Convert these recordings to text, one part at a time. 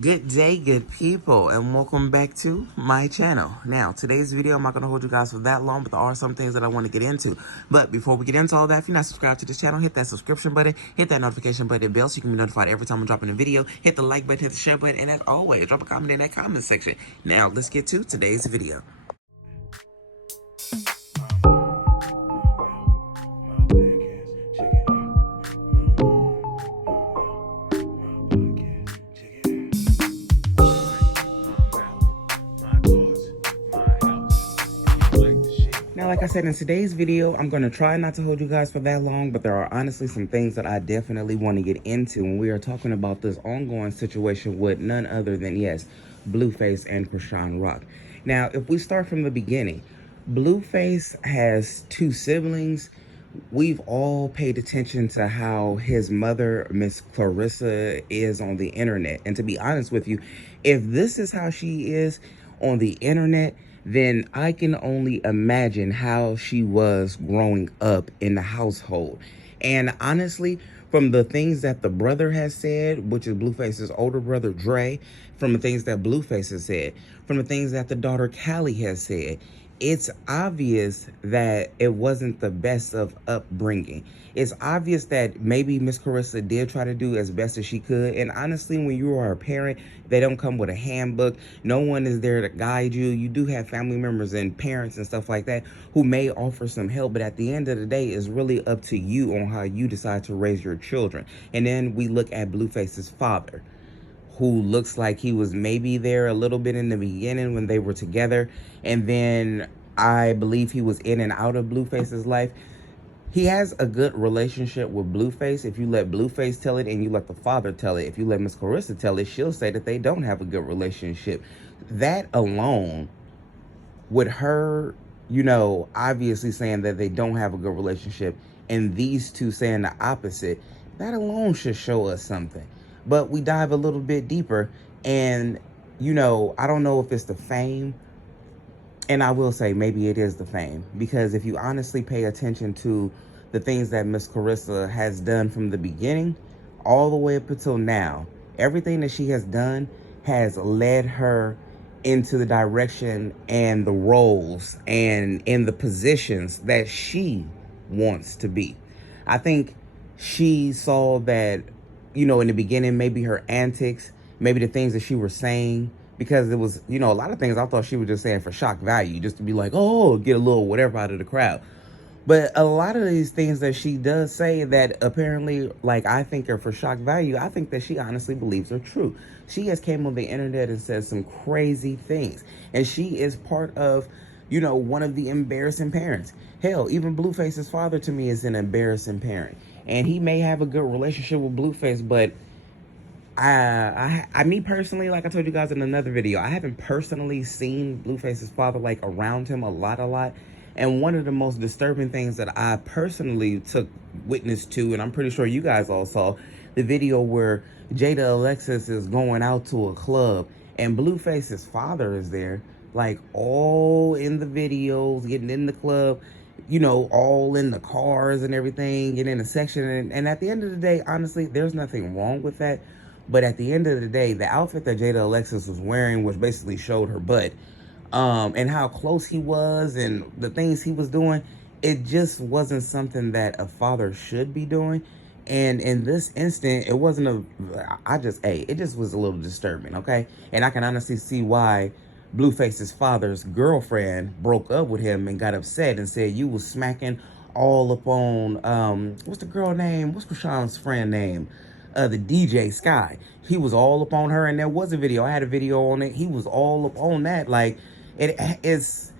Good day, good people, and welcome back to my channel. Now, today's video, I'm not going to hold you guys for that long, but there are some things that I want to get into. But before we get into all that, if you're not subscribed to this channel, hit that subscription button, hit that notification button bell so you can be notified every time I'm dropping a video. Hit the like button, hit the share button, and as always, drop a comment in that comment section. Now, let's get to today's video. Now, like I said, in today's video, I'm going to try not to hold you guys for that long, but there are honestly some things that I definitely want to get into when we are talking about this ongoing situation with none other than, yes, Blueface and Chrisean Rock. Now, if we start from the beginning, Blueface has two siblings. We've all paid attention to how his mother, Miss Clarissa, is on the internet. And to be honest with you, if this is how she is on the internet, then I can only imagine how she was growing up in the household. And honestly, from the things that the brother has said, which is Blueface's older brother, Dre, from the things that Blueface has said, from the things that the daughter, Callie, has said, it's obvious that it wasn't the best of upbringing. It's obvious that maybe Miss Clarissa did try to do as best as she could. And honestly, when you are a parent, they don't come with a handbook. No one is there to guide you. You do have family members and parents and stuff like that who may offer some help. But at the end of the day, it's really up to you on how you decide to raise your children. And then we look at Blueface's father, who looks like he was maybe there a little bit in the beginning when they were together. And then I believe he was in and out of Blueface's life. He has a good relationship with Blueface. If you let Blueface tell it and you let the father tell it, if you let Miss Clarissa tell it, she'll say that they don't have a good relationship. That alone, with her, obviously saying that they don't have a good relationship, and these two saying the opposite, that alone should show us something. But we dive a little bit deeper, and, I don't know if it's the fame, and I will say maybe it is the fame, because if you honestly pay attention to the things that Miss Clarissa has done from the beginning all the way up until now, everything that she has done has led her into the direction and the roles and in the positions that she wants to be. I think she saw that, in the beginning, maybe her antics, maybe the things that she was saying, because it was, a lot of things I thought she was just saying for shock value, just to be like, oh, get a little whatever out of the crowd. But a lot of these things that she does say that apparently, like, I think are for shock value, I think that she honestly believes are true. She has came on the internet and said some crazy things. And she is part of, one of the embarrassing parents. Hell, even Blueface's father to me is an embarrassing parent. And he may have a good relationship with Blueface, but me personally, like I told you guys in another video, I haven't personally seen Blueface's father like around him a lot. And one of the most disturbing things that I personally took witness to, and I'm pretty sure you guys all saw, the video where Jada Alexis is going out to a club and Blueface's father is there, like all in the videos, getting in the club, all in the cars and everything, getting in the section. And at the end of the day, honestly, there's nothing wrong with that. But at the end of the day, the outfit that Jada Alexis was wearing, which basically showed her butt, and how close he was and the things he was doing, it just wasn't something that a father should be doing. And in this instant, it wasn't it just was a little disturbing, okay? And I can honestly see why Blueface's father's girlfriend broke up with him and got upset and said, you was smacking all up on, what's the girl name? What's Chrisean's friend name? The DJ Sky. He was all up on her, and there was a video. I had a video on it. He was all up on that. Like, it's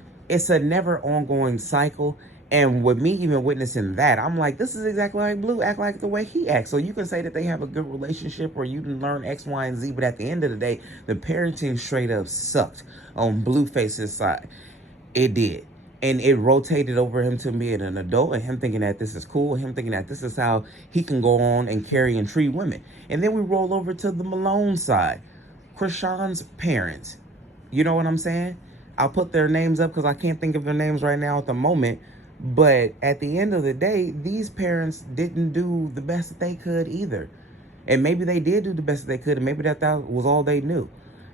a never ongoing cycle. And with me even witnessing that, I'm like, this is exactly like Blue act like the way he acts. So you can say that they have a good relationship or you can learn X, Y, and Z, but at the end of the day, the parenting straight up sucked on Blueface's side. It did. And it rotated over him to being an adult and him thinking that this is cool, him thinking that this is how he can go on and carry and treat women. And then we roll over to the Malone side. Chrisean's parents. You know what I'm saying? I'll put their names up because I can't think of their names right now at the moment. But at the end of the day, these parents didn't do the best that they could either. And maybe they did do the best that they could, and maybe that was all they knew.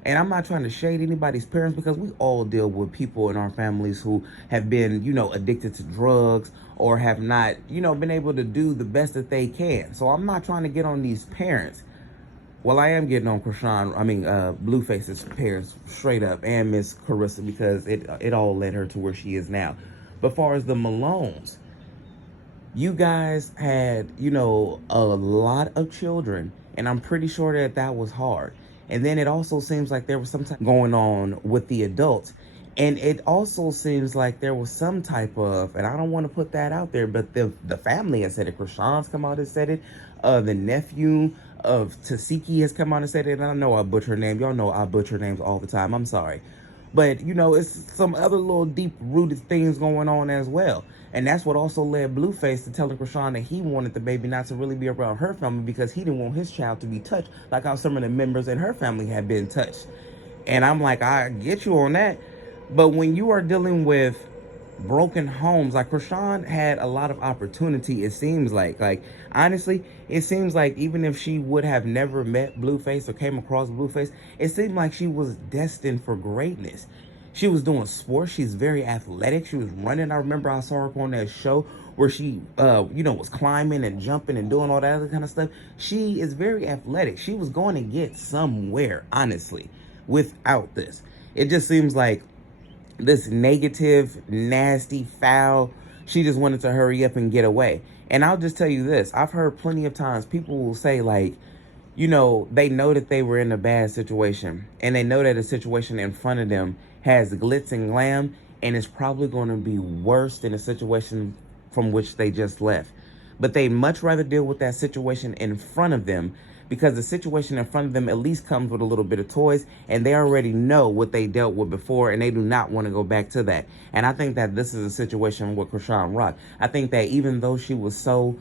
And I'm not trying to shade anybody's parents, because we all deal with people in our families who have been, addicted to drugs, or have not, been able to do the best that they can. So I'm not trying to get on these parents. Well, I am getting on Blueface's parents straight up, and Miss Carissa, because it all led her to where she is now. But far as the Malones, you guys had, a lot of children, and I'm pretty sure that was hard. And then it also seems like there was some type going on with the adults. And it also seems like there was some type of, and I don't want to put that out there, but the family has said it. Krishan's come out and said it. The nephew of Tasiki has come out and said it. And I know I butcher her name. Y'all know I butcher names all the time. I'm sorry. But, it's some other little deep-rooted things going on as well. And that's what also led Blueface to telling Chrisean that he wanted the baby not to really be around her family, because he didn't want his child to be touched like how some of the members in her family had been touched. And I'm like, I get you on that. But when you are dealing with broken homes, like Chrisean had a lot of opportunity, it seems like honestly, it seems like even if she would have never met Blueface or came across Blueface, it seemed like she was destined for greatness. She was doing sports. She's very athletic. She was running. I remember I saw her on that show where she was climbing and jumping and doing all that other kind of stuff. She is very athletic. She was going to get somewhere, honestly, without this. It just seems like this negative, nasty, foul, she just wanted to hurry up and get away. And I'll just tell you this. I've heard plenty of times people will say, like, they know that they were in a bad situation, and they know that a situation in front of them has glitz and glam, and it's probably going to be worse than a situation from which they just left. But they'd much rather deal with that situation in front of them, because the situation in front of them at least comes with a little bit of toys, and they already know what they dealt with before, and they do not want to go back to that. And I think that this is a situation with Chrisean Rock. I think that even though she was so,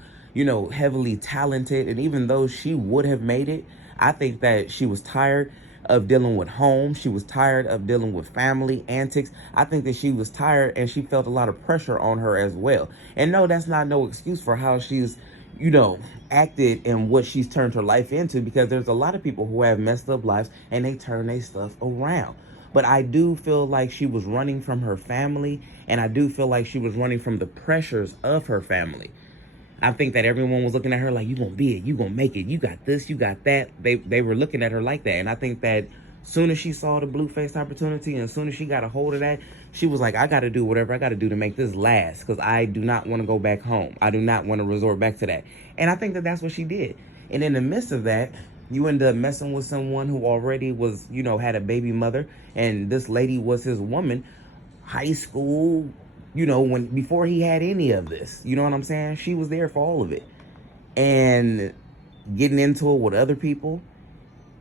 heavily talented, and even though she would have made it, I think that she was tired of dealing with home. She was tired of dealing with family antics. I think that she was tired, and she felt a lot of pressure on her as well. And no, that's not no excuse for how she's, acted and what she's turned her life into, because there's a lot of people who have messed up lives and they turn their stuff around. But I do feel like she was running from her family, and I do feel like she was running from the pressures of her family. I think that everyone was looking at her like, you gonna be it, you gonna make it, you got this, you got that. They were looking at her like that. And I think that soon as she saw the Blueface opportunity, and as soon as she got a hold of that, she was like, I got to do whatever I got to do to make this last, because I do not want to go back home. I do not want to resort back to that. And I think that that's what she did. And in the midst of that, you end up messing with someone who already was, had a baby mother, and this lady was his woman, high school, before he had any of this. You know what I'm saying? She was there for all of it. And getting into it with other people.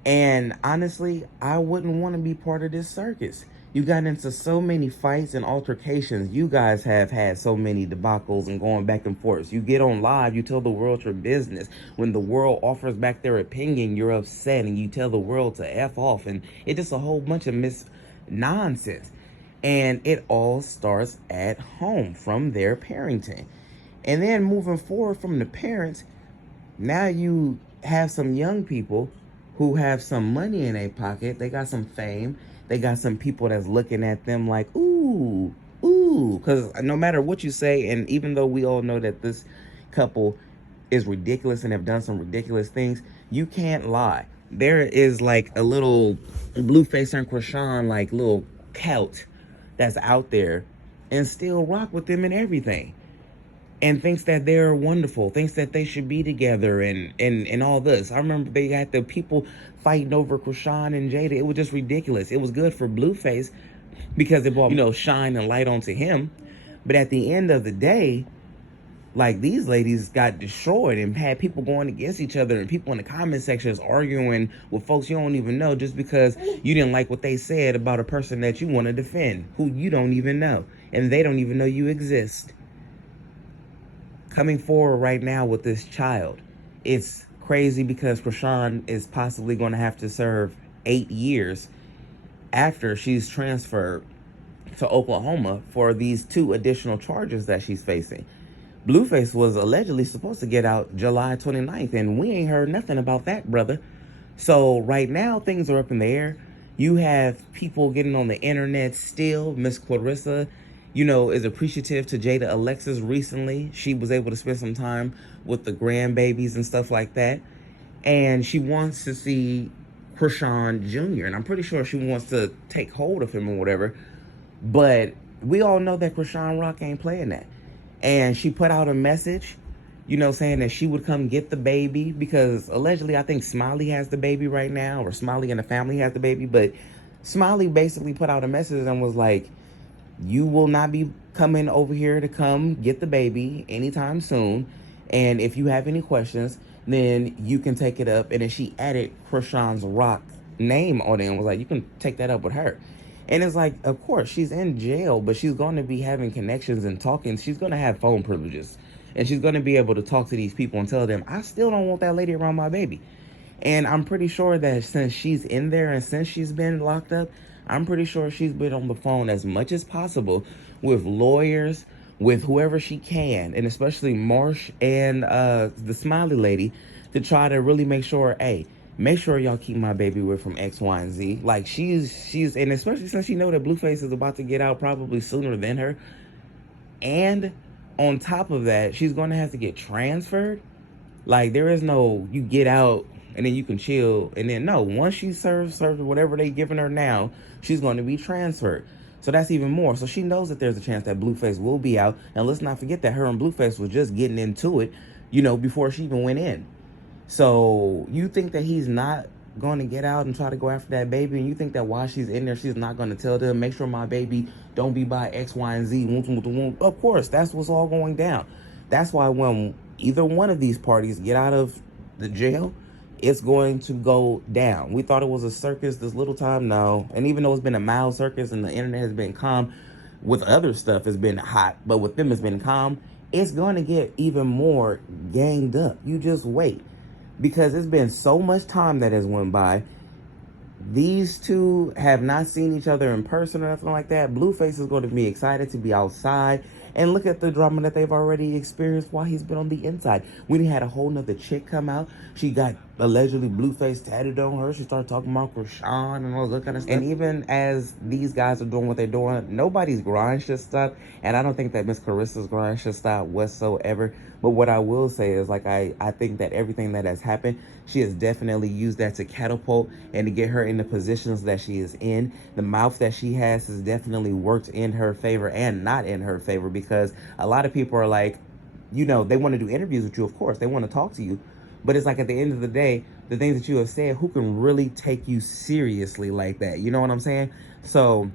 And honestly, I wouldn't want to be part of this circus. You got into so many fights and altercations. You guys have had so many debacles and going back and forth. You get on live, you tell the world your business. When the world offers back their opinion, you're upset and you tell the world to F off. And it's just a whole bunch of nonsense. And it all starts at home from their parenting. And then moving forward from the parents, now you have some young people who have some money in their pocket. They got some fame. They got some people that's looking at them like, ooh, ooh. Because no matter what you say, and even though we all know that this couple is ridiculous and have done some ridiculous things, you can't lie. There is like a little Blueface and Chrisean, like little cult that's out there and still rock with them and everything. And thinks that they're wonderful, thinks that they should be together and all this. I remember they had the people fighting over Chrisean and Jada. It was just ridiculous. It was good for Blueface because it brought, shine and light onto him. But at the end of the day, like, these ladies got destroyed and had people going against each other, and people in the comment sections arguing with folks you don't even know just because you didn't like what they said about a person that you want to defend, who you don't even know, and they don't even know you exist. Coming forward right now with this child, it's crazy because Chrisean is possibly going to have to serve 8 years after she's transferred to Oklahoma for these 2 additional charges that she's facing. Blueface was allegedly supposed to get out July 29th, and we ain't heard nothing about that, brother. So right now, things are up in the air. You have people getting on the internet still. Miss Clarissa, is appreciative to Jada Alexis recently. She was able to spend some time with the grandbabies and stuff like that. And she wants to see Chrisean Jr. And I'm pretty sure she wants to take hold of him or whatever. But we all know that Chrisean Rock ain't playing that. And she put out a message, saying that she would come get the baby because allegedly I think Smiley has the baby right now, or Smiley and the family has the baby. But Smiley basically put out a message and was like, you will not be coming over here to come get the baby anytime soon. And if you have any questions, then you can take it up. And then she added Chrisean's Rock name on it and was like, you can take that up with her. And it's like, of course, she's in jail, but she's going to be having connections and talking. She's going to have phone privileges. And she's going to be able to talk to these people and tell them, I still don't want that lady around my baby. And I'm pretty sure that since she's in there and since she's been locked up, I'm pretty sure she's been on the phone as much as possible with lawyers, with whoever she can, and especially Marsh and the Smiley lady, to try to really make sure, hey, make sure y'all keep my baby away from X, Y, and Z. Like, she's, and especially since she know that Blueface is about to get out probably sooner than her. And on top of that, she's going to have to get transferred. Like, there is no, you get out and then you can chill. And then, no, once she serves whatever they giving her now, she's going to be transferred. So that's even more. So she knows that there's a chance that Blueface will be out. And let's not forget that her and Blueface was just getting into it, before she even went in. So you think that he's not going to get out and try to go after that baby, and you think that while she's in there, she's not going to tell them, make sure my baby don't be by X, Y, and Z. Of course, that's what's all going down. That's why when either one of these parties get out of the jail, it's going to go down. We thought it was a circus this little time. No. And even though it's been a mild circus and the internet has been calm, with other stuff it's been hot, but with them it's been calm, it's going to get even more ganged up. You just wait. Because it's been so much time that has went by. These two have not seen each other in person or nothing like that. Blueface is going to be excited to be outside. And look at the drama that they've already experienced while he's been on the inside. We had a whole nother chick come out. She got allegedly Blueface tattooed on her. She started talking about Chrisean and all that kind of stuff. And even as these guys are doing what they're doing, nobody's grind should stop. And I don't think that Miss Carissa's grind should stop whatsoever. But what I will say is, like, I think that everything that has happened, she has definitely used that to catapult and to get her in the positions that she is in. The mouth that she has definitely worked in her favor and not in her favor, because a lot of people are like, they want to do interviews with you, of course. They want to talk to you. But it's like, at the end of the day, the things that you have said, who can really take you seriously like that? You know what I'm saying? So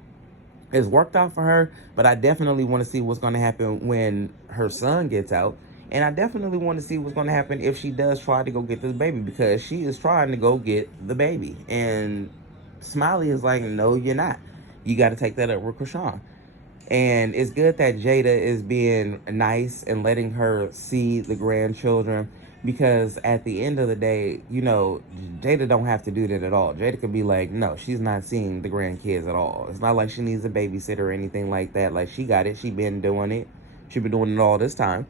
it's worked out for her, but I definitely want to see what's going to happen when her son gets out. And I definitely want to see what's going to happen if she does try to go get this baby, because she is trying to go get the baby. And Smiley is like, no, you're not. You got to take that up with Chrisean. And it's good that Jada is being nice and letting her see the grandchildren, because at the end of the day, Jada don't have to do that at all. Jada could be like, no, she's not seeing the grandkids at all. It's not like she needs a babysitter or anything like that. Like, she got it. She been doing it. She been doing it all this time.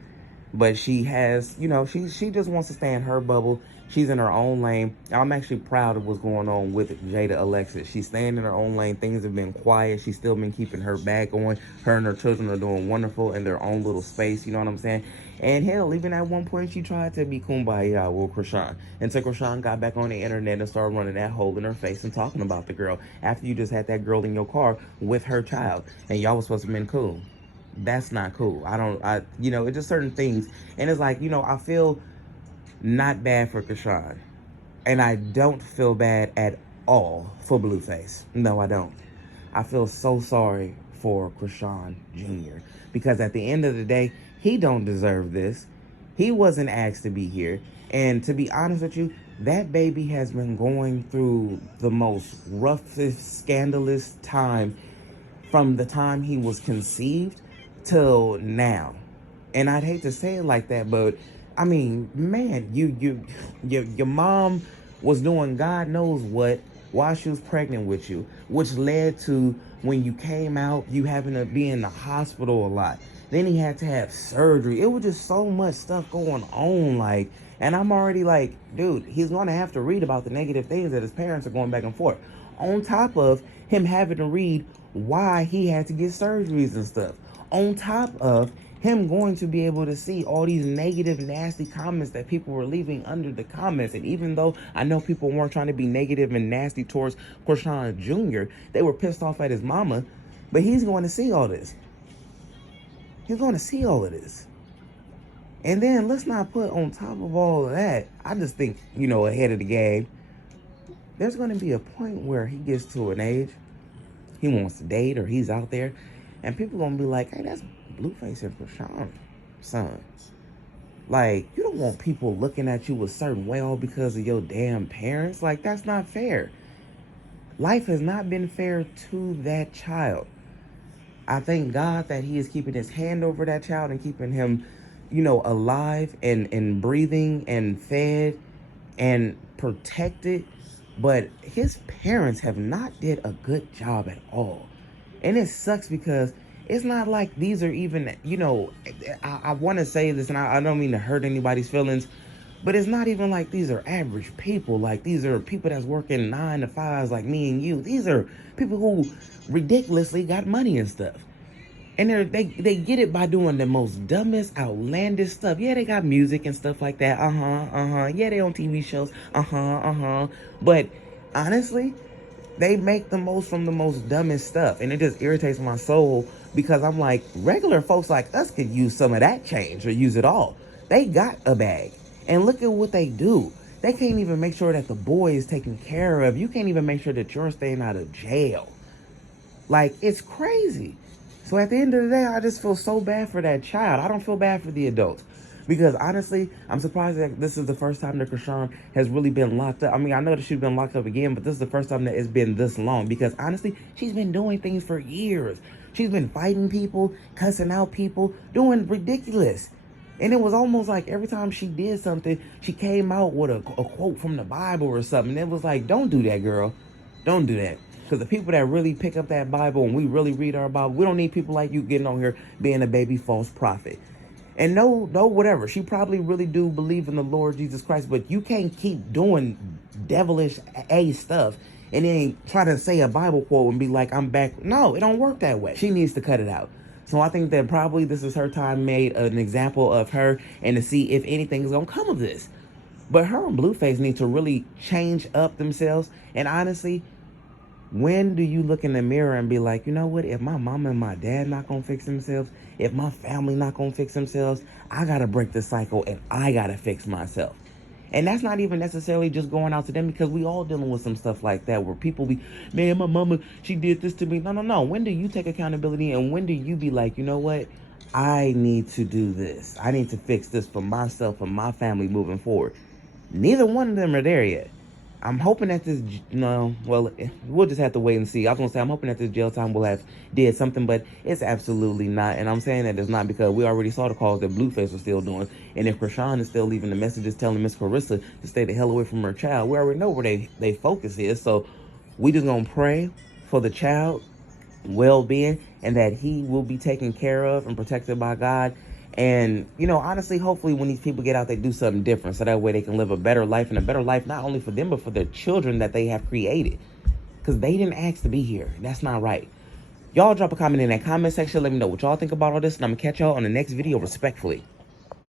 But she has, she just wants to stay in her bubble. She's in her own lane. I'm actually proud of what's going on with Jada Alexis. She's staying in her own lane. Things have been quiet. She's still been keeping her bag going. Her and her children are doing wonderful in their own little space. You know what I'm saying? And hell, even at one point, she tried to be kumbaya with Chrisean. Until Chrisean got back on the internet and started running that hole in her face and talking about the girl, after you just had that girl in your car with her child. And y'all was supposed to have been cool. That's not cool. It's just certain things. And it's like, I feel not bad for Chrisean. And I don't feel bad at all for Blueface. No, I don't. I feel so sorry for Chrisean Jr. Because at the end of the day, he don't deserve this. He wasn't asked to be here. And to be honest with you, that baby has been going through the most roughest, scandalous time from the time he was conceived till now. And I'd hate to say it like that, but I mean, man, your mom was doing God knows what while she was pregnant with you, which led to when you came out, you having to be in the hospital a lot. Then he had to have surgery. It was just so much stuff going on. Like, and I'm already like, dude, he's going to have to read about the negative things that his parents are going back and forth. On top of him having to read why he had to get surgeries and stuff. On top of him going to be able to see all these negative, nasty comments that people were leaving under the comments. And even though I know people weren't trying to be negative and nasty towards Chrisean Jr., they were pissed off at his mama. But he's going to see all this. He's going to see all of this. And then let's not put on top of all of that, I just think, you know, ahead of the game, there's going to be a point where he gets to an age, he wants to date or he's out there, and people going to be like, hey, that's Blueface and Chrisean son. Like, you don't want people looking at you a certain way all because of your damn parents. Like, that's not fair. Life has not been fair to that child. I thank God that he is keeping his hand over that child and keeping him, you know, alive and breathing and fed and protected. But his parents have not did a good job at all. And it sucks because it's not like these are even, you know, I want to say this, and I don't mean to hurt anybody's feelings, but it's not even like these are average people. Like, these are people that's working 9 to 5s like me and you. These are people who ridiculously got money and stuff. And they get it by doing the most dumbest, outlandish stuff. Yeah, they got music and stuff like that. Yeah, they on TV shows. But honestly, they make the most from the most dumbest stuff. And it just irritates my soul because I'm like, regular folks like us could use some of that change or use it all. They got a bag. And look at what they do. They can't even make sure that the boy is taken care of. You can't even make sure that you're staying out of jail. Like, it's crazy. So at the end of the day, I just feel so bad for that child. I don't feel bad for the adults. Because honestly, I'm surprised that this is the first time that Chrisean has really been locked up. I mean, I know that she's been locked up again, but this is the first time that it's been this long. Because honestly, she's been doing things for years. She's been fighting people, cussing out people, doing ridiculous. And it was almost like every time she did something, she came out with a quote from the Bible or something. It was like, don't do that, girl. Don't do that. Because the people that really pick up that Bible and we really read our Bible, we don't need people like you getting on here being a baby false prophet. And no, whatever. She probably really do believe in the Lord Jesus Christ, but you can't keep doing devilish stuff and then try to say a Bible quote and be like, I'm back. No, it don't work that way. She needs to cut it out. So I think that probably this is her time made an example of her and to see if anything is going to come of this. But her and Blueface need to really change up themselves. And honestly, when do you look in the mirror and be like, you know what, if my mama and my dad not going to fix themselves, if my family not going to fix themselves, I got to break the cycle and I got to fix myself. And that's not even necessarily just going out to them because we all dealing with some stuff like that where people be, man, my mama, she did this to me. No. When do you take accountability and when do you be like, you know what, I need to do this. I need to fix this for myself and my family moving forward. Neither one of them are there yet. I'm hoping that this, we'll just have to wait and see. I was going to say, I'm hoping that this jail time will have did something, but it's absolutely not. And I'm saying that it's not because we already saw the calls that Blueface was still doing. And if Chrisean is still leaving the messages telling Miss Carissa to stay the hell away from her child, we already know where they focus is. So we just going to pray for the child well-being and that he will be taken care of and protected by God. And, you know, honestly, hopefully when these people get out, they do something different. So that way they can live a better life and a better life, not only for them, but for their children that they have created. Because they didn't ask to be here. That's not right. Y'all drop a comment in that comment section. Let me know what y'all think about all this. And I'm going to catch y'all on the next video respectfully.